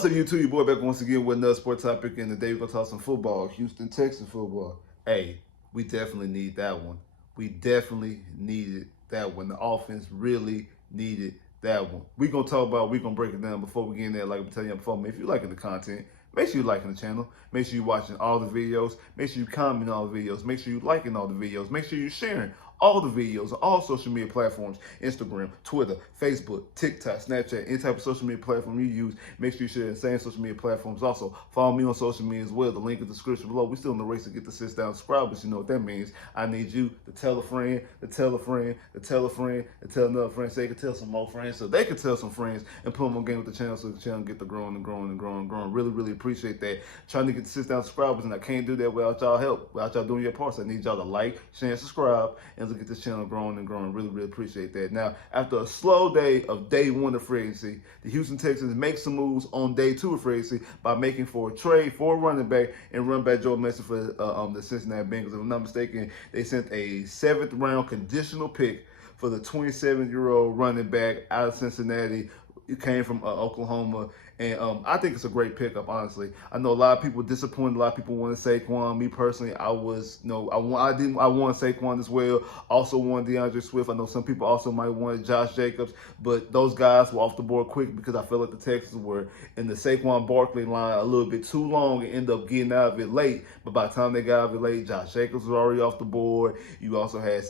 What's up, YouTube? Your boy back once again with another sport topic, and today we're gonna talk some football, Houston Texans football. Hey, we definitely need that one. We definitely needed that one. The offense really needed that one. We're gonna break it down before we get in there. Like I'm telling you before, if you're liking the content, make sure you're liking the channel. Make sure you're watching all the videos. Make sure you comment on all the videos. Make sure you're liking all the videos. Make sure you're sharing all the videos on all social media platforms: Instagram, Twitter, Facebook, TikTok, Snapchat, any type of social media platform you use. Make sure you share the same social media platforms. Also, follow me on social media as well. The link in the description below. We're still in the race to get the 6,000 subscribers. You know what that means. I need you to tell a friend, to tell a friend, to tell a friend, to tell another friend, so they can tell some more friends, so they can tell some friends and put them on game with the channel, so the channel get to growing and growing and growing and growing. Really, really appreciate that. Trying to get the 6,000 subscribers, and I can't do that without y'all help, without y'all doing your part. So I need y'all to like, share, and subscribe, and to get this channel growing and growing. Really, really appreciate that. Now, after a slow day of day one of free agency, the Houston Texans make some moves on day two of free agency by making for a trade for a running back and run back Joe Mixon for the Cincinnati Bengals. If I'm not mistaken, they sent a 7th round conditional pick for the 27-year-old running back out of Cincinnati. It came from Oklahoma, and I think it's a great pickup, honestly. I know a lot of people disappointed. A lot of people wanted Saquon. Me personally, I was, I wanted Saquon as well. Also wanted DeAndre Swift. I know some people also might want Josh Jacobs, but those guys were off the board quick because I felt like the Texans were in the Saquon Barkley line a little bit too long and ended up getting out of it late. But by the time they got out of it late, Josh Jacobs was already off the board. You also had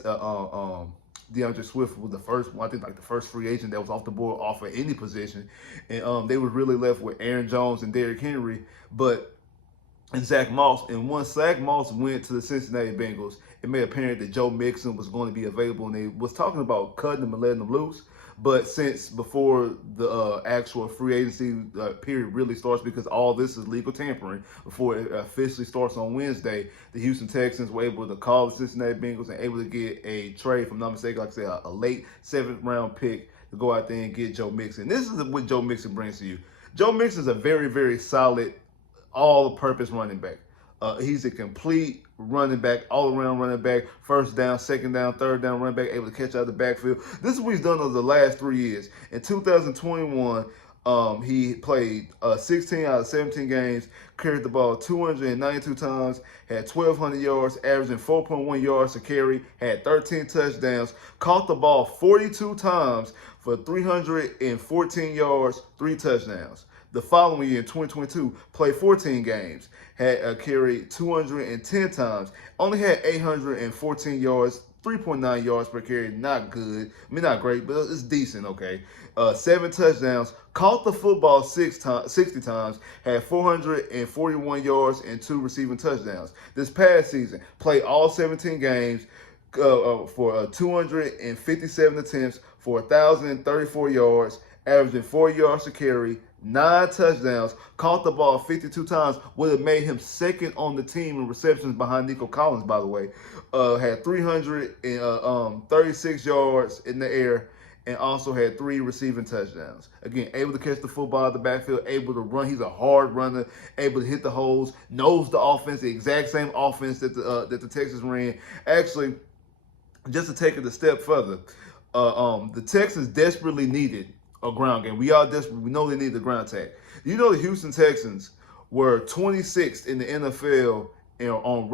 DeAndre Swift was the first one, I think, like the first free agent that was off the board off of any position. And they were really left with Aaron Jones and Derrick Henry, and Zach Moss. And once Zach Moss went to the Cincinnati Bengals, it made apparent that Joe Mixon was going to be available, and they was talking about cutting him and letting him loose. But since before the actual free agency period really starts, because all this is legal tampering, before it officially starts on Wednesday, the Houston Texans were able to call the Cincinnati Bengals and able to get a trade, if I'm not mistaken, like I said, a late 7th round pick to go out there and get Joe Mixon. This is what Joe Mixon brings to you. Joe Mixon is a very, very solid, all-purpose running back. He's a complete running back, all-around running back, first down, second down, third down running back, able to catch out of the backfield. This is what he's done over the last 3 years. In 2021, he played 16 out of 17 games, carried the ball 292 times, had 1,200 yards, averaging 4.1 yards a carry, had 13 touchdowns, caught the ball 42 times for 314 yards, 3 touchdowns. The following year, in 2022, played 14 games, had carried 210 times, only had 814 yards, 3.9 yards per carry. Not good. I mean, not great, but it's decent, okay. 7 touchdowns, caught the football 60 times, had 441 yards and 2 receiving touchdowns. This past season, played all 17 games for 257 attempts for 1,034 yards, averaging 4 yards a carry, 9 touchdowns, caught the ball 52 times, would have made him second on the team in receptions behind Nico Collins, by the way. Had 336 yards in the air, and also had 3 receiving touchdowns. Again, able to catch the football out of the backfield, able to run. He's a hard runner, able to hit the holes, knows the offense, the exact same offense that the Texans ran. Actually, just to take it a step further, the Texans desperately needed a ground game. We know they need the ground attack. You know, the Houston Texans were 26th in the NFL on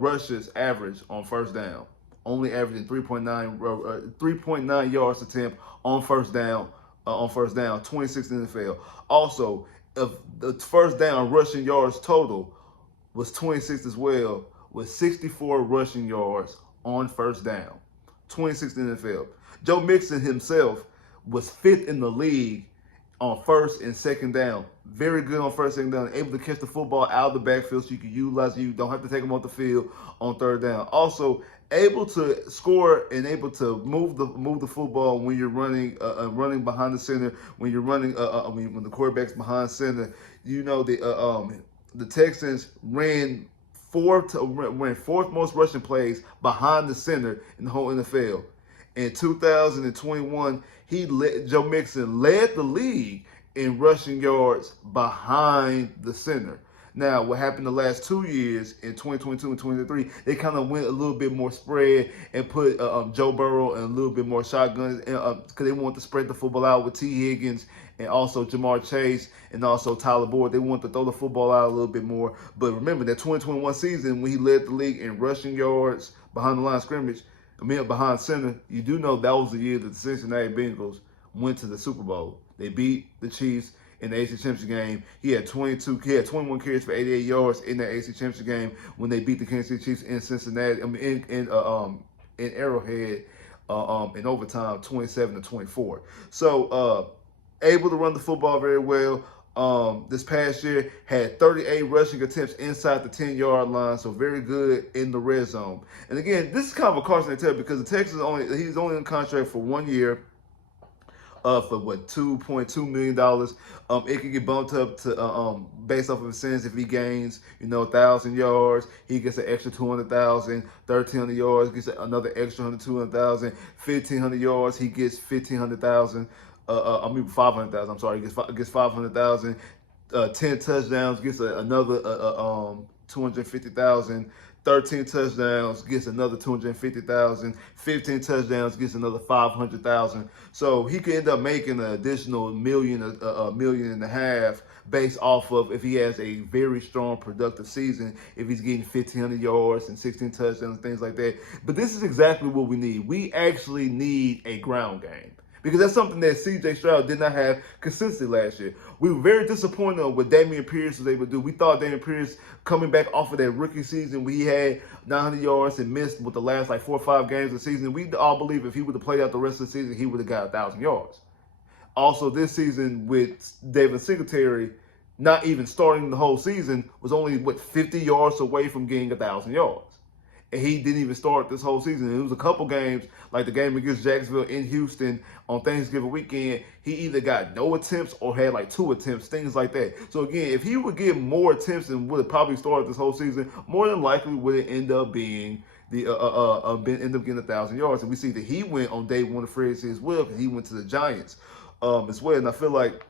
rushes average on first down, only averaging 3.9 yards attempt on first down. 26th in the NFL. Also, the first down rushing yards total was 26th as well, with 64 rushing yards on first down. 26th in the NFL. Joe Mixon himself was 5th in the league on first and second down. Very good on first and second down. Able to catch the football out of the backfield so you can utilize it. You don't have to take him off the field on third down. Also, able to score and able to move the football when you're running behind the center. When you're running, when the quarterback's behind center. You know, the Texans ran fourth most rushing plays behind the center in the whole NFL. In 2021, Joe Mixon led the league in rushing yards behind the center. Now, what happened the last 2 years in 2022 and 2023, they kind of went a little bit more spread and put Joe Burrow and a little bit more shotguns because they want to spread the football out with T. Higgins and also Jamar Chase and also Tyler Boyd. They want to throw the football out a little bit more. But remember, that 2021 season when he led the league in rushing yards behind the line of scrimmage, behind center, you do know that was the year that the Cincinnati Bengals went to the Super Bowl. They beat the Chiefs in the AFC Championship game. He had 21 carries for 88 yards in the AFC Championship game when they beat the Kansas City Chiefs in Cincinnati. In Arrowhead, in overtime, 27-24. So able to run the football very well. This past year had 38 rushing attempts inside the 10-yard line, so very good in the red zone. And again, this is kind of a cautionary tale because the Texans he's only in contract for 1 year. For what, $2.2 million. It could get bumped up to based off of his sins if he gains, 1,000 yards, he gets an extra 200,000, 1,300 yards, gets another extra 200,000, 1,500 yards, he gets 1,500,000. 500,000. I'm sorry, gets 500,000. 10 touchdowns gets another 250,000. 13 touchdowns gets another 250,000. 15 touchdowns gets another 500,000. So he could end up making an additional million, a million and a half based off of if he has a very strong, productive season, if he's getting 1,500 yards and 16 touchdowns, things like that. But this is exactly what we need. We actually need a ground game. Because that's something that C.J. Stroud did not have consistently last year. We were very disappointed on what Dameon Pierce was able to do. We thought Dameon Pierce coming back off of that rookie season where he had 900 yards and missed with the last 4 or 5 games of the season. We all believe if he would have played out the rest of the season, he would have got 1,000 yards. Also, this season with David Singletary not even starting the whole season was only, 50 yards away from getting 1,000 yards. And he didn't even start this whole season. It was a couple games, like the game against Jacksonville in Houston on Thanksgiving weekend. He either got no attempts or had 2 attempts, things like that. So again, if he would get more attempts and would have probably started this whole season, more than likely would it end up being end up getting 1,000 yards. And we see that he went on day one of free agency as well because he went to the Giants as well. And I feel like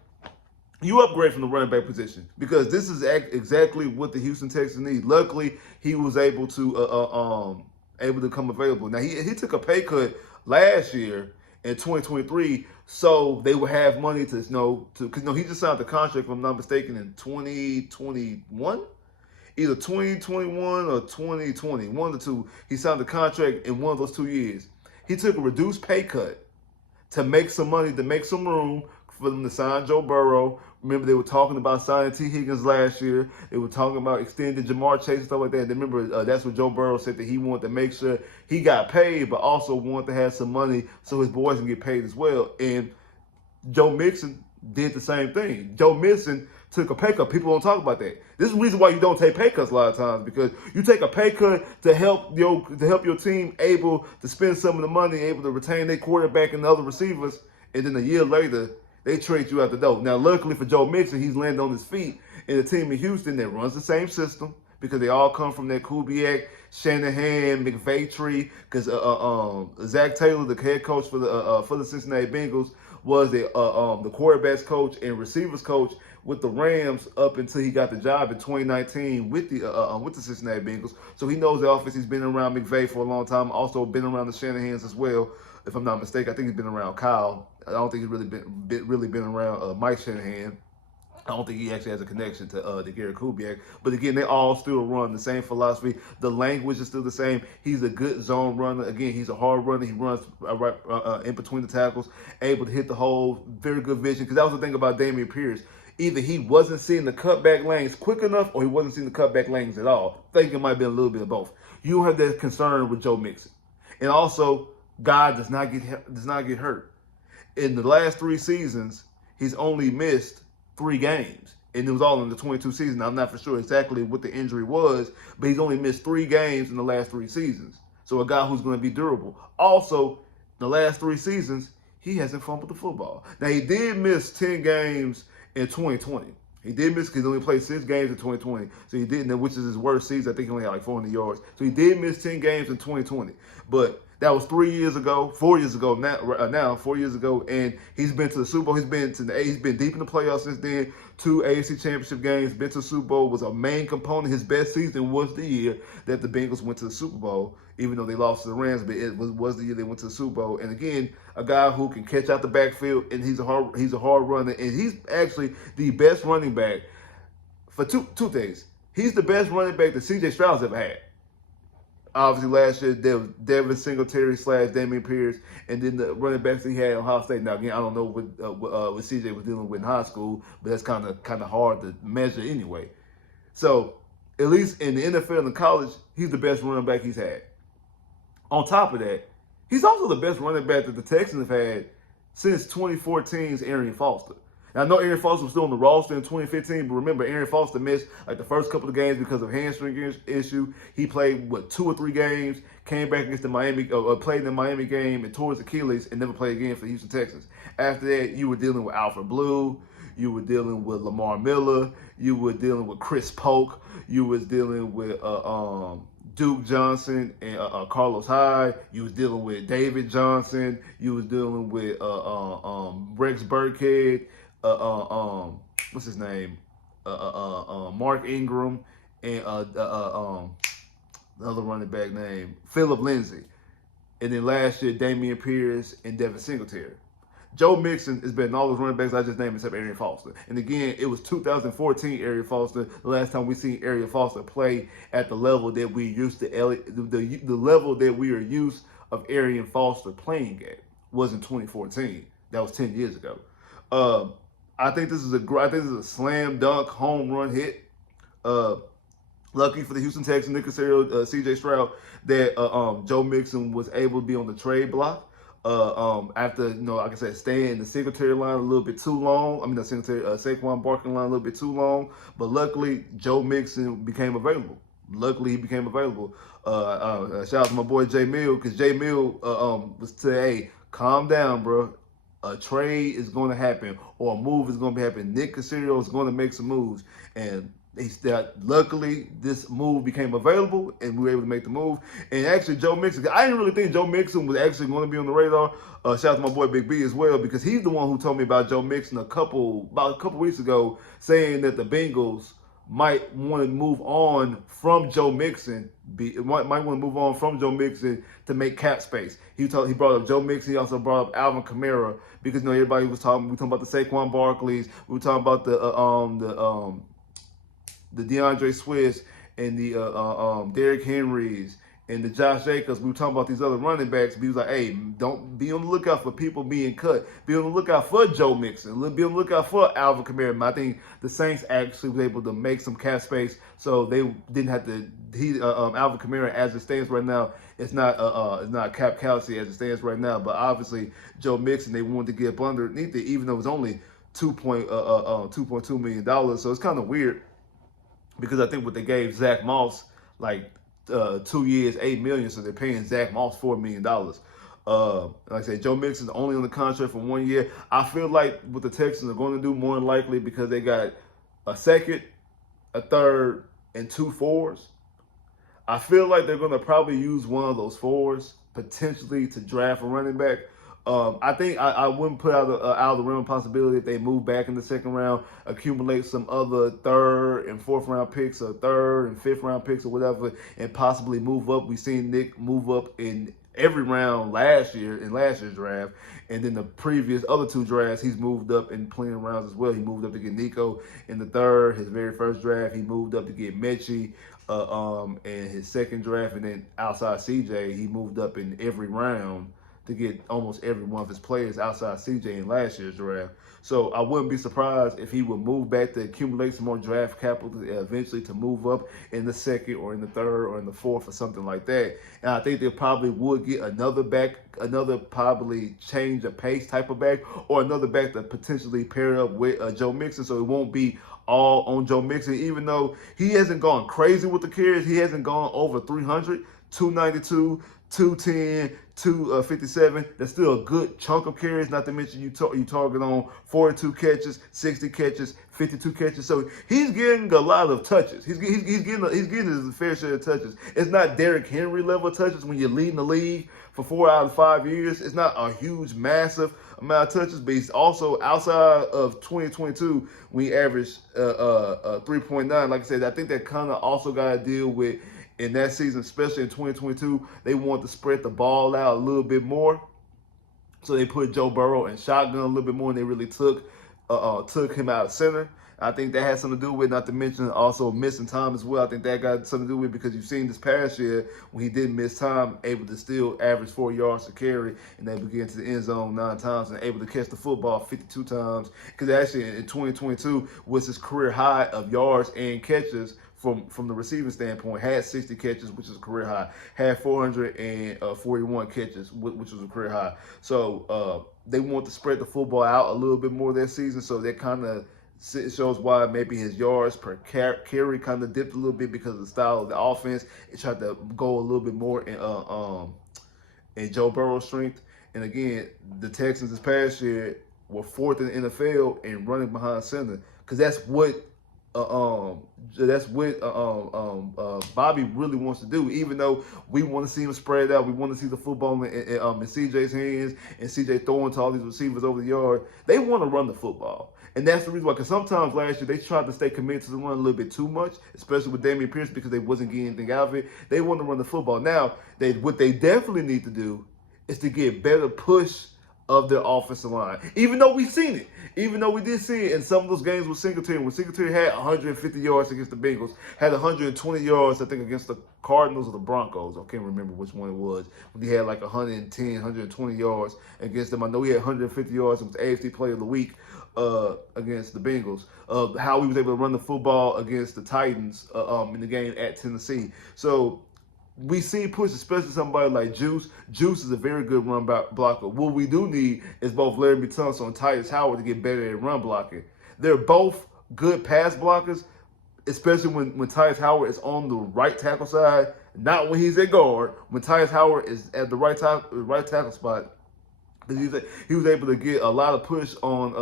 you upgrade from the running back position because this is exactly what the Houston Texans need. Luckily, he was able to come available. Now he took a pay cut last year in 2023, so they would have money to because he just signed the contract, if I'm not mistaken, in 2021, either 2021 or 2020, one of the two. He signed the contract in one of those 2 years. He took a reduced pay cut to make some money, to make some room for them to sign Joe Burrow. Remember, they were talking about signing T. Higgins last year. They were talking about extending Jamar Chase and stuff like that. And remember, that's what Joe Burrow said, that he wanted to make sure he got paid, but also wanted to have some money so his boys can get paid as well. And Joe Mixon did the same thing. Joe Mixon took a pay cut. People don't talk about that. This is the reason why you don't take pay cuts a lot of times, because you take a pay cut to help your team able to spend some of the money, able to retain their quarterback and the other receivers, and then a year later, they trade you out the door. Now, luckily for Joe Mixon, he's landed on his feet in a team in Houston that runs the same system because they all come from that Kubiak, Shanahan, McVay tree. Because Zach Taylor, the head coach for the Cincinnati Bengals, was the quarterbacks coach and receivers coach with the Rams up until he got the job in 2019 with the Cincinnati Bengals. So he knows the offense. He's been around McVay for a long time. Also been around the Shanahans as well, if I'm not mistaken. I think he's been around Kyle. I don't think he's really been around Mike Shanahan. I don't think he actually has a connection to Gary Kubiak. But again, they all still run the same philosophy. The language is still the same. He's a good zone runner. Again, he's a hard runner. He runs right in between the tackles, able to hit the hole, very good vision. Because that was the thing about Dameon Pierce. Either he wasn't seeing the cutback lanes quick enough or he wasn't seeing the cutback lanes at all. I think it might be a little bit of both. You don't have that concern with Joe Mixon. And also, God does not get hurt. In the last 3 seasons, he's only missed 3 games. And it was all in the 22 season. I'm not for sure exactly what the injury was, but he's only missed 3 games in the last 3 seasons. So a guy who's going to be durable. Also, the last 3 seasons, he hasn't fumbled the football. Now, he did miss 10 games in 2020. He did miss because he only played 6 games in 2020. So he didn't, which is his worst season. I think he only had 400 yards. So he did miss 10 games in 2020. But That was 3 years ago, 4 years ago now, 4 years ago, and he's been to the Super Bowl. He's been deep in the playoffs since then. 2 AFC Championship games, been to the Super Bowl, was a main component. His best season was the year that the Bengals went to the Super Bowl, even though they lost to the Rams, but it was the year they went to the Super Bowl. And again, a guy who can catch out the backfield, and he's a hard runner, and he's actually the best running back for two things. He's the best running back that C.J. Stroud's ever had. Obviously, last year there was Devin Singletary / Dameon Pierce, and then the running backs he had in Ohio State. Now, again, I don't know what CJ was dealing with in high school, but that's kind of hard to measure anyway. So, at least in the NFL and the college, he's the best running back he's had. On top of that, he's also the best running back that the Texans have had since 2014's Arian Foster. Now, I know Arian Foster was still on the roster in 2015, but remember, Arian Foster missed like the first couple of games because of hamstring issue. He played, 2 or 3 games, came back against the played in the Miami game and tore his Achilles and never played again for the Houston Texans. After that, you were dealing with Alfred Blue, you were dealing with Lamar Miller, you were dealing with Chris Polk, you was dealing with Duke Johnson and Carlos Hyde. You was dealing with David Johnson. You was dealing with Rex Burkhead. What's his name? Mark Ingram, and the other running back name, Philip Lindsay. And then last year, Dameon Pierce and Devin Singletary. Joe Mixon has been all those running backs I just named except Arian Foster. And again, it was 2014 Arian Foster, the last time we seen Arian Foster play at the level that we used to, the level that we are used of Arian Foster playing at was in 2014. That was 10 years ago. I think this is a slam dunk home run hit. Lucky for the Houston Texans, Nick Caserio, C.J. Stroud, that Joe Mixon was able to be on the trade block. After, like I said, staying in the Singletary line a little bit too long. I mean, the Singletary, Saquon Barkley line a little bit too long. But luckily, Joe Mixon became available. Shout out to my boy Jay Mill, because Jay Mill was saying, hey, calm down, bro. A trade is going to happen, or a move is going to be happening. Nick Caserio is going to make some moves, and luckily this move became available, and we were able to make the move. And actually, Joe Mixon, I didn't really think Joe Mixon was actually going to be on the radar. Shout out to my boy Big B as well, because he's the one who told me about Joe Mixon about a couple weeks ago, saying that the Bengals might want to move on from Joe Mixon. Might want to move on from Joe Mixon to make cap space. He brought up Joe Mixon. He also brought up Alvin Kamara, because everybody was talking. We were talking about the Saquon Barkleys. We were talking about the DeAndre Swifts and the Derrick Henrys and the Josh Jacobs. We were talking about these other running backs. But he was like, hey, don't be on the lookout for people being cut. Be on the lookout for Joe Mixon. Be on the lookout for Alvin Kamara. I think the Saints actually was able to make some cap space, so they didn't have to. Alvin Kamara, as it stands right now, it's not cap calicy as it stands right now. But obviously, Joe Mixon, they wanted to get up underneath it, even though it was only $2.2 million. So it's kind of weird, because I think what they gave Zach Moss, like 2 years, $8 million, so they're paying Zach Moss $4 million. Like I said, Joe Mixon's only on the contract for 1 year. I feel like what the Texans are going to do, more than likely, because they got a second, a third, and 2 fours. I feel like they're going to probably use one of those fours potentially to draft a running back. I think I wouldn't put out of the realm of possibility if they move back in the second round, accumulate some other third and fourth round picks, or third and fifth round picks, or whatever, and possibly move up. We've seen Nick move up in every round last year, in last year's draft, and then the previous other 2 drafts, he's moved up in plenty of rounds as well. He moved up to get Nico in the third, his very first draft. He moved up to get Mechie in his second draft, and then outside CJ, he moved up in every round to get almost every one of his players outside CJ in last year's draft. So I wouldn't be surprised if he would move back to accumulate some more draft capital eventually to move up in the second or in the third or in the fourth or something like that. And I think they probably would get another probably change of pace type of back, or another back to potentially pair up with Joe Mixon, so it won't be all on Joe Mixon, even though he hasn't gone crazy with the carries. He hasn't gone over 300. 292, 210, 257. That's still a good chunk of carries. Not to mention you target on 42 catches, 60 catches, 52 catches. So he's getting a lot of touches. He's getting his fair share of touches. It's not Derrick Henry level touches when you're leading the league for 4 out of 5 years. It's not a huge, massive amount of touches, but he's also outside of 2022 we averaged 3.9. Like I said, I think that kind of also got to deal with in that season, especially in 2022, they wanted to spread the ball out a little bit more. So they put Joe Burrow in shotgun a little bit more, and they really took him out of center. I think that has something to do with, not to mention also missing time as well. I think that got something to do with because you've seen this past year when he didn't miss time, able to still average 4 yards to carry, and able to get into the end zone 9 times and able to catch the football 52 times. Because actually in 2022 was his career high of yards and catches from the receiving standpoint. Had 60 catches, which is a career high. Had 441 catches, which was a career high. So they want to spread the football out a little bit more that season. So that kind of shows why maybe his yards per carry kind of dipped a little bit because of the style of the offense. It tried to go a little bit more in Joe Burrow's strength. And again, the Texans this past year were 4th in the NFL in running behind center, because that's what Bobby really wants to do. Even though we want to see him spread out, we want to see the football in CJ's hands and CJ throwing to all these receivers over the yard. They want to run the football. And that's the reason why, because sometimes last year they tried to stay committed to the run a little bit too much, especially with Dameon Pierce, because they wasn't getting anything out of it. They want to run the football. Now, what they definitely need to do is to get better push of their offensive line. Even though we've seen it. Even though we did see it in some of those games with Singletary, when Singletary had 150 yards against the Bengals, had 120 yards, I think, against the Cardinals or the Broncos. I can't remember which one it was. When he had like 110, 120 yards against them. I know he had 150 yards and was the AFC Player of the Week against the Bengals. How he was able to run the football against the Titans in the game at Tennessee. So we see push, especially somebody like Juice. Juice is a very good run blocker. What we do need is both Larry Tunsil and Tytus Howard to get better at run blocking. They're both good pass blockers, especially when Tytus Howard is on the right tackle side, not when he's at guard. When Tytus Howard is at the right tackle spot, he was able to get a lot of push on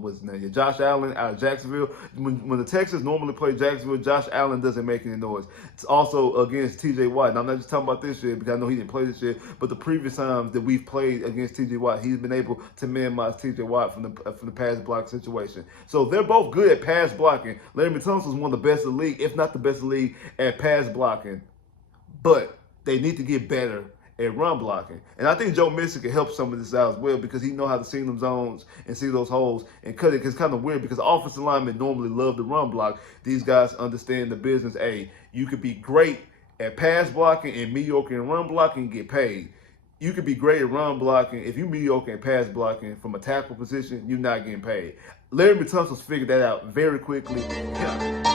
what's his name, Josh Allen out of Jacksonville. When the Texans normally play Jacksonville, Josh Allen doesn't make any noise. It's also against T.J. Watt. Now, I'm not just talking about this year because I know he didn't play this year, but the previous times that we've played against T.J. Watt, he's been able to minimize T.J. Watt from the pass block situation. So they're both good at pass blocking. Larry Tunsil is one of the best in the league, if not the best in the league, at pass blocking. But they need to get better at run blocking. And I think Joe Mixon can help some of this out as well, because he knows how to see them zones and see those holes and cut it. It's kind of weird because offensive linemen normally love to run block. These guys understand the business. Hey, you could be great at pass blocking and mediocre in run blocking and get paid. You could be great at run blocking. If you're mediocre at pass blocking from a tackle position, you're not getting paid. Larry Tunsil's figured that out very quickly. Yeah.